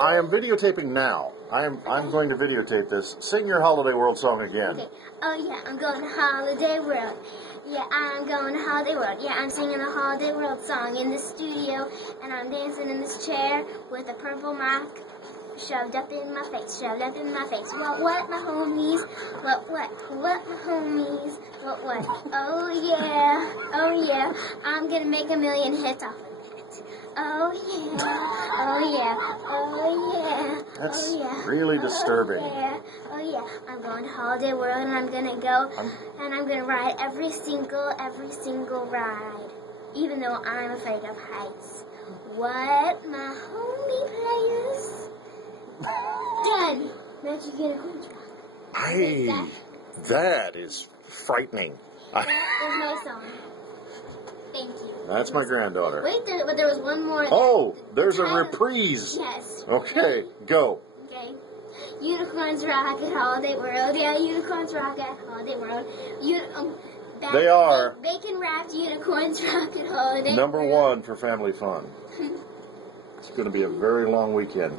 I am videotaping now. I'm going to videotape this. Sing your Holiday World song again. Okay. Oh yeah, I'm going to Holiday World. Yeah, I'm going to Holiday World. Yeah, I'm singing the Holiday World song in the studio, and I'm dancing in this chair with a purple mask shoved up in my face, shoved up in my face. What, my homies? What, my homies? What? Oh yeah, I'm gonna make a million hits off of it. Oh yeah. That's really disturbing. Oh yeah, I'm going to Holiday World, and I'm gonna go, and I'm gonna ride every single ride, even though I'm afraid of heights. What, my homie players? Dad, Magic Unicorns Rock. That is frightening. There's no song. Thank you. That's my granddaughter. Wait, but there was one more. Oh, there's a reprise. Yes. Okay, go. Okay. Unicorns rock at Holiday World. Yeah, unicorns rock at Holiday World. They are. Bacon wrapped unicorns rock at Holiday Number World. 1 for family fun. It's going to be a very long weekend.